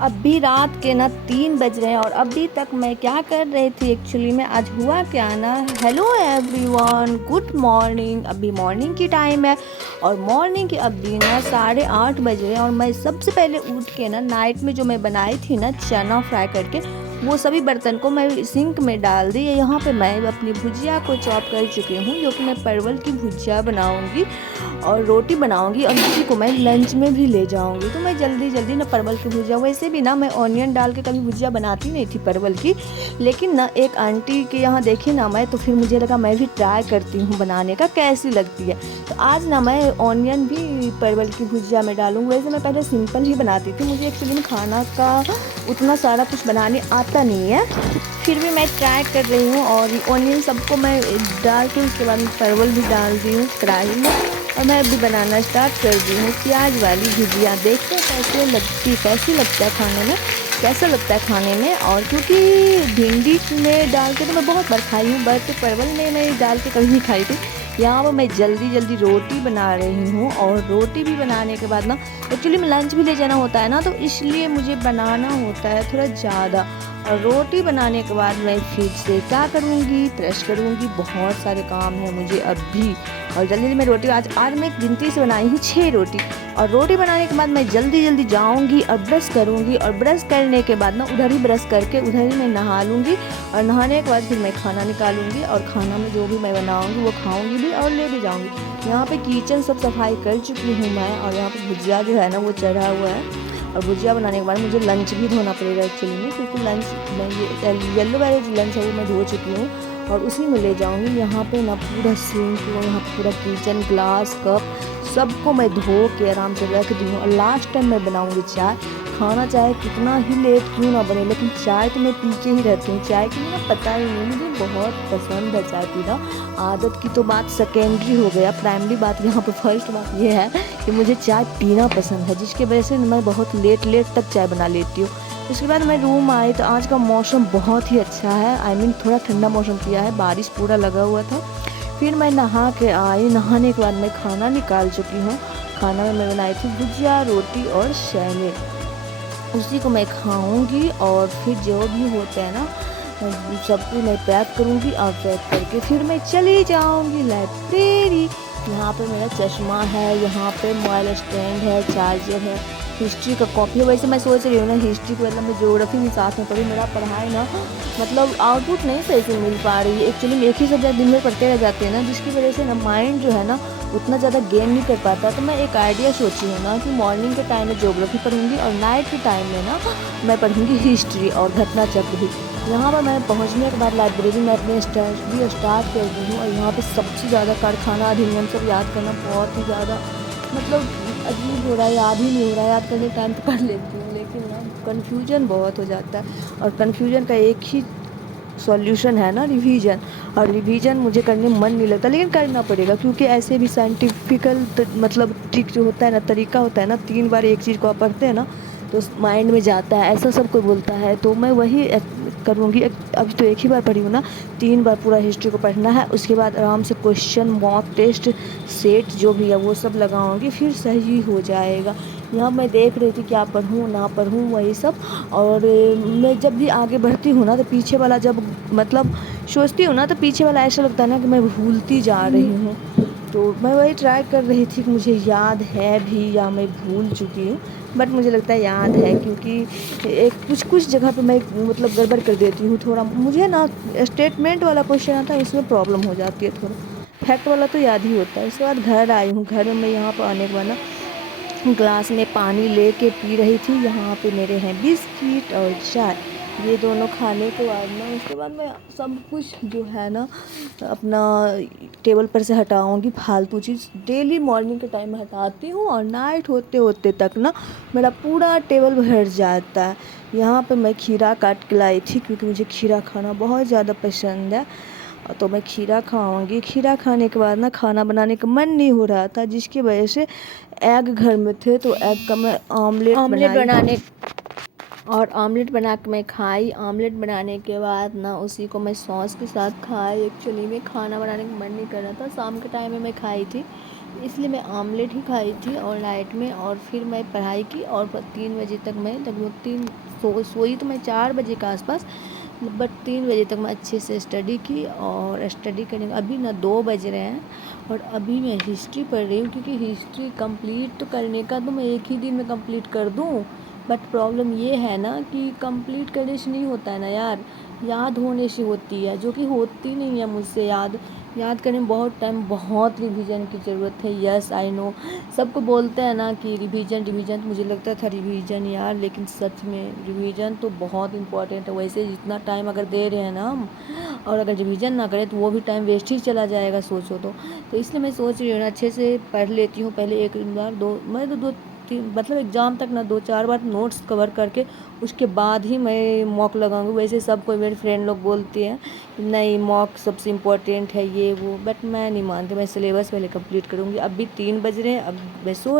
अभी रात के ना 3 बज रहे हैं और अभी तक मैं क्या कर रही थी एक्चुअली में। आज हुआ क्या ना, हेलो एवरीवन, गुड मॉर्निंग। अभी मॉर्निंग की टाइम है और मॉर्निंग के अभी ना 8:30 बज रहे हैं और मैं सबसे पहले उठ के ना नाइट में जो मैं बनाई थी ना चना फ्राई करके, वो सभी बर्तन को मैं सिंक में डाल दी। यहाँ पे मैं अपनी भुजिया को चॉप कर चुकी हूँ, जो कि मैं परवल की भुजिया बनाऊँगी और रोटी बनाऊंगी और इसी को मैं लंच में भी ले जाऊंगी। तो मैं जल्दी जल्दी ना परवल की भुजिया, वैसे भी ना मैं ऑनियन डाल के कभी भुजिया बनाती नहीं थी परवल की, लेकिन ना एक आंटी के यहाँ देखी ना मैं, तो फिर मुझे लगा मैं भी ट्राई करती हूँ बनाने का कैसी लगती है। तो आज ना मैं ऑनियन भी परवल की भुजिया में डालूँगी। वैसे मैं पहले सिंपल ही बनाती थी, मुझे एक्चुअली में खाना का उतना सारा कुछ बनाने आता नहीं है, फिर भी मैं ट्राई कर रही हूँ। और ऑनियन सबको मैं डाल के उसके बाद परवल भी डाल दी हूँ कढ़ाई में और मैं अभी बनाना स्टार्ट कर दी हूँ प्याज वाली भुजिया। देखते हैं कैसी लगता है खाने में, कैसा लगता है खाने में। और क्योंकि भिंडी में डाल के तो मैं बहुत बार खाई हूँ, बट परवल में मैं डाल के कभी नहीं खाई थी। यहाँ पर मैं जल्दी जल्दी रोटी बना रही हूँ और रोटी भी बनाने के बाद ना एक्चुअली में लंच भी ले जाना होता है ना, तो इसलिए मुझे बनाना होता है थोड़ा ज़्यादा। और रोटी बनाने के बाद मैं फिर से क्या करूँगी, ब्रश करूँगी, बहुत सारे काम है मुझे अभी। और जल्दी जल्दी मैं रोटी आज मैं गिनती से बनाई हूँ 6 रोटी। और रोटी बनाने के बाद मैं जल्दी जल्दी जाऊँगी और ब्रश करूँगी और ब्रश करने के बाद ना उधर ही ब्रश करके उधर ही मैं नहा लूँगी और नहाने के बाद फिर मैं खाना निकालूँगी और खाना में जो भी मैं बनाऊँगी वो खाऊँगी भी और ले भी जाऊँगी। यहाँ पे किचन सब सफाई कर चुकी हूँ मैं और यहाँ पे भुजिया जो है ना वो चढ़ा हुआ है। और भुजिया बनाने के बाद मुझे लंच भी धोना पड़ेगा एक्चुअली में, क्योंकि लंच मैं ये येलो वाले जो लंच है वो मैं धो चुकी हूँ और उसी में ले जाऊँगी। यहाँ पे ना पूरा सिंक, यहाँ पे पूरा किचन, ग्लास, कप सबको मैं धो के आराम से रख दी हूँ। और लास्ट टाइम मैं बनाऊँगी चाय। खाना चाहे कितना ही लेट क्यों ना बने, लेकिन चाय तो मैं पी के ही रहती हूँ। चाय की मुझे पता ही नहीं, मुझे बहुत पसंद है चाय पीना। आदत की तो बात सेकेंडरी हो गया, प्राइमरी बात यहाँ पे फर्स्ट बात ये है कि मुझे चाय पीना पसंद है, जिसकी वजह से मैं बहुत लेट तक चाय बना लेती हूँ। उसके बाद मैं रूम आई तो आज का मौसम बहुत ही अच्छा है, थोड़ा ठंडा मौसम किया है, बारिश पूरा लगा हुआ था। फिर मैं नहा के आई, नहाने के बाद मैं खाना निकाल चुकी हूँ। खाना में मैं बनाई थी भुजिया, रोटी और सैलेड, उसी को मैं खाऊंगी और फिर जो भी होता है ना सब कुछ मैं पैक करूंगी और पैक करके फिर मैं चली जाऊंगी लाइब्रेरी। यहाँ पे मेरा चश्मा है, यहाँ पे मोबाइल स्टैंड है, चार्जर है, हिस्ट्री का कॉपी है। वैसे मैं सोच रही हूँ ना हिस्ट्री को मतलब मैं ज्योग्राफी भी साथ में पढ़ी, मेरा पढ़ाई ना मतलब आउटपुट नहीं सही से मिल पा रही है। एक्चुअली में एक ही सब्जेक्ट दिन में पढ़ते रह जाते हैं ना, जिसकी वजह से ना माइंड जो है ना उतना ज़्यादा गेन नहीं कर पाता। तो मैं एक आइडिया सोची हूँ ना कि मॉर्निंग के टाइम में ज्योग्राफी पढ़ूंगी और नाइट के टाइम में ना मैं पढ़ूंगी हिस्ट्री और घटना चक्र भी। यहाँ पर मैं पहुँचने के बाद लाइब्रेरी में अपने स्टडी स्टार्ट कर दी हूँ और यहाँ पर सबसे ज़्यादा कारखाना अधिनियम सब याद करना बहुत ही ज़्यादा मतलब अजीब हो रहा है, याद ही नहीं हो रहा है। याद करने टाइम तो कर लेती हूँ, लेकिन ना कन्फ्यूजन बहुत हो जाता है और कन्फ्यूजन का एक ही सॉल्यूशन है ना, रिवीजन। और रिवीजन मुझे करने मन नहीं लगता, लेकिन करना पड़ेगा क्योंकि ऐसे भी साइंटिफिकल मतलब ट्रिक जो होता है ना, तरीका होता है ना, 3 बार एक चीज़ को आप पढ़ते हैं ना तो माइंड में जाता है, ऐसा सब कोई बोलता है। तो मैं वही करूँगी। अभी तो एक ही बार पढ़ी हूँ ना, 3 बार पूरा हिस्ट्री को पढ़ना है, उसके बाद आराम से क्वेश्चन, मॉक टेस्ट, सेट जो भी है वो सब लगाऊंगी, फिर सही हो जाएगा। यहाँ मैं देख रही थी क्या पढ़ूँ ना पढ़ूँ वही सब। और मैं जब भी आगे बढ़ती हूँ ना तो पीछे वाला जब मतलब सोचती हूँ ना तो पीछे वाला ऐसा लगता है ना कि मैं भूलती जा रही हूँ। तो मैं वही ट्राई कर रही थी कि मुझे याद है भी या मैं भूल चुकी हूँ, बट मुझे लगता है याद है, क्योंकि एक कुछ जगह पे मैं मतलब गड़बड़ कर देती हूँ थोड़ा। मुझे ना स्टेटमेंट वाला क्वेश्चन आता है, इसमें प्रॉब्लम हो जाती है थोड़ा। फैक्ट वाला तो याद ही होता है। इसके बाद घर आई हूँ, घर में मैं यहाँ पर आने के बाद ना ग्लास में पानी लेके पी रही थी। यहाँ पे मेरे हैं बिस्किट और चाय, ये दोनों खाने के बाद ना उसके बाद मैं सब कुछ जो है ना अपना टेबल पर से हटाऊंगी, फालतू चीज़ डेली मॉर्निंग के टाइम में हटाती हूँ और नाइट होते होते तक ना मेरा पूरा टेबल भर जाता है। यहाँ पे मैं खीरा काट के लाई थी क्योंकि मुझे खीरा खाना बहुत ज़्यादा पसंद है, तो मैं खीरा खाऊंगी। खीरा खाने के बाद ना खाना बनाने का मन नहीं हो रहा था, जिसकी वजह से एग घर में थे तो एग का मैं ऑमलेट बनाने और ऑमलेट बना के मैं खाई। ऑमलेट बनाने के बाद ना उसी को मैं सॉस के साथ खाई। एक्चुअली में खाना बनाने का मन नहीं कर रहा था, शाम के टाइम में मैं खाई थी इसलिए मैं आमलेट ही खाई थी और नाइट में, और फिर मैं पढ़ाई की और 3 बजे तक मैं लगभग सोई तो मैं 4 बजे के आसपास, बट 3 बजे तक मैं अच्छे से स्टडी की। और स्टडी करने अभी ना 2 बज रहे हैं और अभी मैं हिस्ट्री पढ़ रही हूँ, क्योंकि हिस्ट्री कंप्लीट तो करने का तो मैं एक ही दिन में कंप्लीट कर दूँ, बट प्रॉब्लम ये है ना कि कंप्लीट करने से नहीं होता है ना यार, याद होने से होती है, जो कि होती नहीं है मुझसे। याद करने में बहुत टाइम, बहुत रिवीजन की ज़रूरत है। यस आई नो, सबको बोलते हैं ना कि रिवीजन रिवीजन, तो मुझे लगता था रिवीजन यार, लेकिन सच में रिवीजन तो बहुत इंपॉर्टेंट है। वैसे जितना टाइम अगर दे रहे हैं ना हम, और अगर रिवीजन ना करें तो वो भी टाइम वेस्ट ही चला जाएगा, सोचो तो इसलिए मैं सोच रही हूँ ना अच्छे से पढ़ लेती हूँ पहले, एक बार दो, मैं तो दो तीन मतलब एग्ज़ाम तक ना 2-4 बार नोट्स कवर करके उसके बाद ही मैं मॉक लगाऊंगी। वैसे सब कोई मेरे फ्रेंड लोग बोलते हैं नहीं मॉक सबसे इम्पोर्टेंट है ये वो, बट मैं नहीं मानती, मैं सिलेबस पहले कंप्लीट करूँगी। अभी 3 बज रहे हैं, अब मैं सो